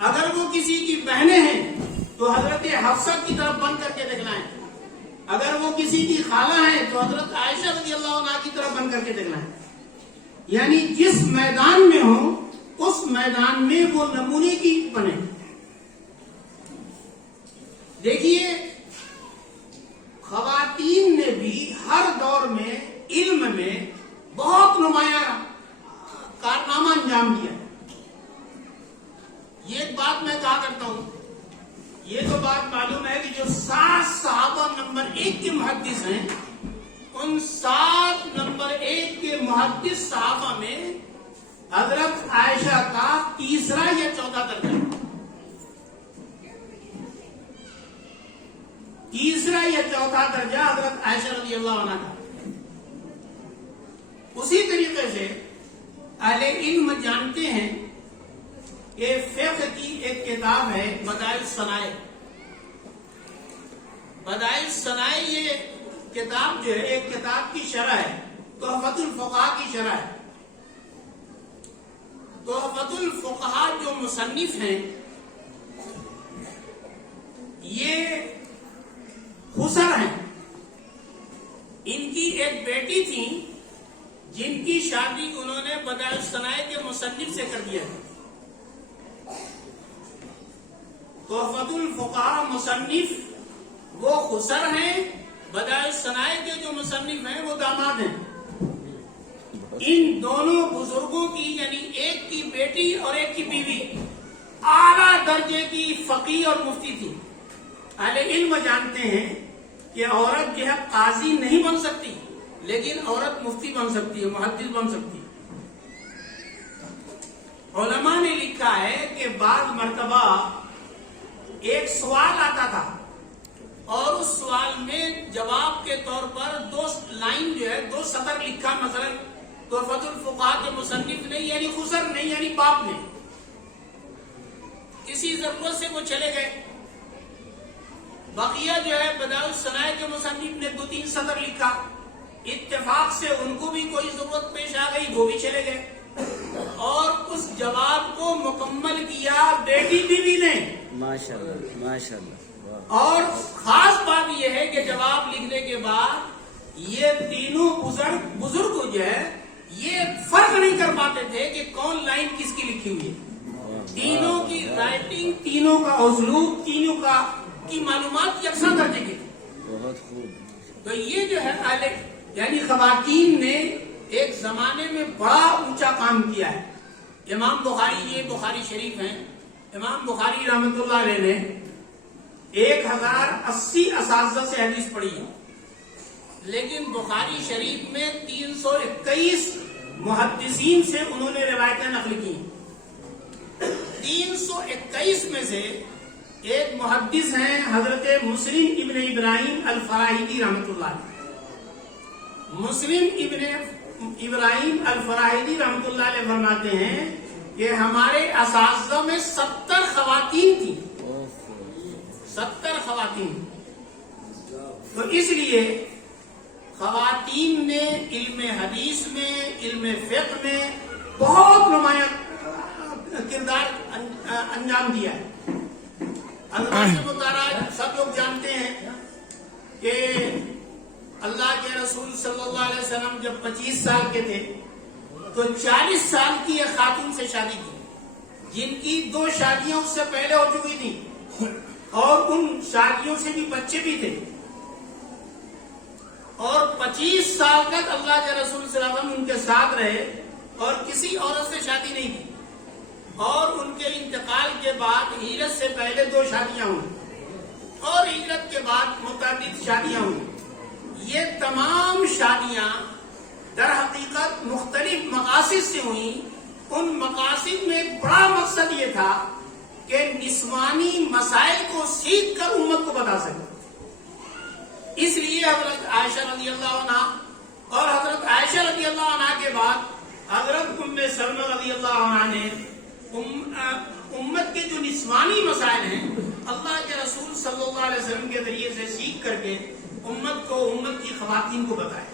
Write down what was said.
اگر وہ کسی کی بہنیں ہیں تو حضرت حفصہ کی طرف بن کر کے دکھلائیں، اگر وہ کسی کی خالہ ہیں تو حضرت عائشہ رضی اللہ عنہا کی طرف بن کر کے دکھلائیں. یعنی جس میدان میں ہو اس میدان میں وہ نمونے کی بنے. دیکھیے خواتین نے بھی ہر دور میں علم میں بہت نمایاں کارنامہ انجام دیا. یہ ایک بات میں کہا کرتا ہوں، یہ تو بات معلوم ہے کہ جو 7 صحابہ نمبر 1 کے محدث ہیں، ان 7 نمبر 1 کے محدث صحابہ میں حضرت عائشہ کا تیسرا یا چوتھا درجہ، تیسرا یا چوتھا درجہ حضرت عائشہ رضی اللہ عنہ کا. اسی طریقے سے اہل علم جانتے ہیں کہ فقہ کی ایک کتاب ہے بدائع الصنائع. بدائع الصنائع یہ کتاب جو ہے ایک کتاب کی شرح ہے، تحفۃ الفقہاء کی شرح ہے. تحفۃ الفقہاء جو مصنف ہیں یہ خسر ہیں. ان کی ایک بیٹی تھی جن کی شادی انہوں نے بدائع الصنائع کے مصنف سے کر دیا. تحفۃ الفقہاء مصنف وہ خسر ہیں، بدائع الصنائع کے جو مصنف ہیں وہ داماد ہیں. ان دونوں بزرگوں کی یعنی ایک کی بیٹی اور ایک کی بیوی اعلیٰ درجے کی فقیہ اور مفتی تھی. اہل علم جانتے ہیں کہ عورت جو ہے قاضی نہیں بن سکتی، لیکن عورت مفتی بن سکتی ہے، محدث بن سکتی ہے. علماء نے لکھا ہے کہ بعض مرتبہ ایک سوال آتا تھا اور اس سوال میں جواب کے طور پر 2 لائن جو ہے 2 سطر لکھا، مثلا تحفۃ الفقہاء کے مصنف نے یعنی خسر نے یعنی باپ نے. کسی ضرورت سے وہ چلے گئے، بقیہ جو ہے بدائع الصنائع کے مصنف نے 2-3 سطر لکھا. اتفاق سے ان کو بھی کوئی ضرورت پیش آ گئی، وہ بھی چلے گئے اور اس جواب کو مکمل کیا بیٹی بیوی نے. ماشاءاللہ ماشاءاللہ. اور خاص بات یہ ہے کہ جواب لکھنے کے بعد یہ تینوں بزرگ جو ہے یہ فرق نہیں کر پاتے تھے کہ کون لائن کس کی لکھی ہوئی ہے. تینوں کی رائٹنگ، تینوں کا اسلوب، تینوں کی معلومات یکساں درجے کی تھی. بہت خوب. تو یہ جو ہے یعنی خواتین نے ایک زمانے میں بڑا اونچا کام کیا ہے. امام بخاری، یہ بخاری شریف ہیں، امام بخاری رحمۃ اللہ علیہ نے 1080 اساتذہ سے حدیث پڑھی ہے، لیکن بخاری شریف میں 321 محدثین سے انہوں نے روایتیں نقل کی. 321 میں سے ایک محدث ہیں حضرت مسلم ابن ابراہیم الفراہیدی رحمۃ اللہ علیہ. مسلم ابن ابراہیم الفراہیدی رحمۃ اللہ علیہ فرماتے ہیں کہ ہمارے اساتذہ میں 70 خواتین تھیں، 70 خواتین. تو اس لیے خواتین نے علم حدیث میں، علم فقہ میں بہت نمایاں کردار انجام دیا ہے. اللہ کے مطالعہ سب لوگ جانتے ہیں کہ اللہ کے رسول صلی اللہ علیہ وسلم جب 25 سال کے تھے تو 40 سال کی ایک خاتون سے شادی کی جن کی 2 شادیاں اس سے پہلے ہو چکی تھی اور ان شادیوں سے بھی بچے بھی تھے. اور 25 سال تک اللہ کے رسول صلی اللہ علیہ وسلم ان کے ساتھ رہے اور کسی عورت سے شادی نہیں کی. اور ان کے انتقال کے بعد ہجرت سے پہلے 2 شادیاں ہوئی اور ہجرت کے بعد متعدد شادیاں ہوئی. یہ تمام شادیاں در حقیقت مختلف مقاصد سے ہوئیں. ان مقاصد میں ایک بڑا مقصد یہ تھا کہ نسوانی مسائل کو سیکھ کر امت کو بتا سکے. اس لیے حضرت عائشہ رضی اللہ عنہ اور حضرت عائشہ رضی اللہ عنہ کے بعد حضرت ام سلمہ رضی اللہ عنہ نے امت کے جو نسوانی مسائل ہیں اللہ کے رسول صلی اللہ علیہ وسلم کے ذریعے سے سیکھ کر کے امت کی خواتین کو بتائے.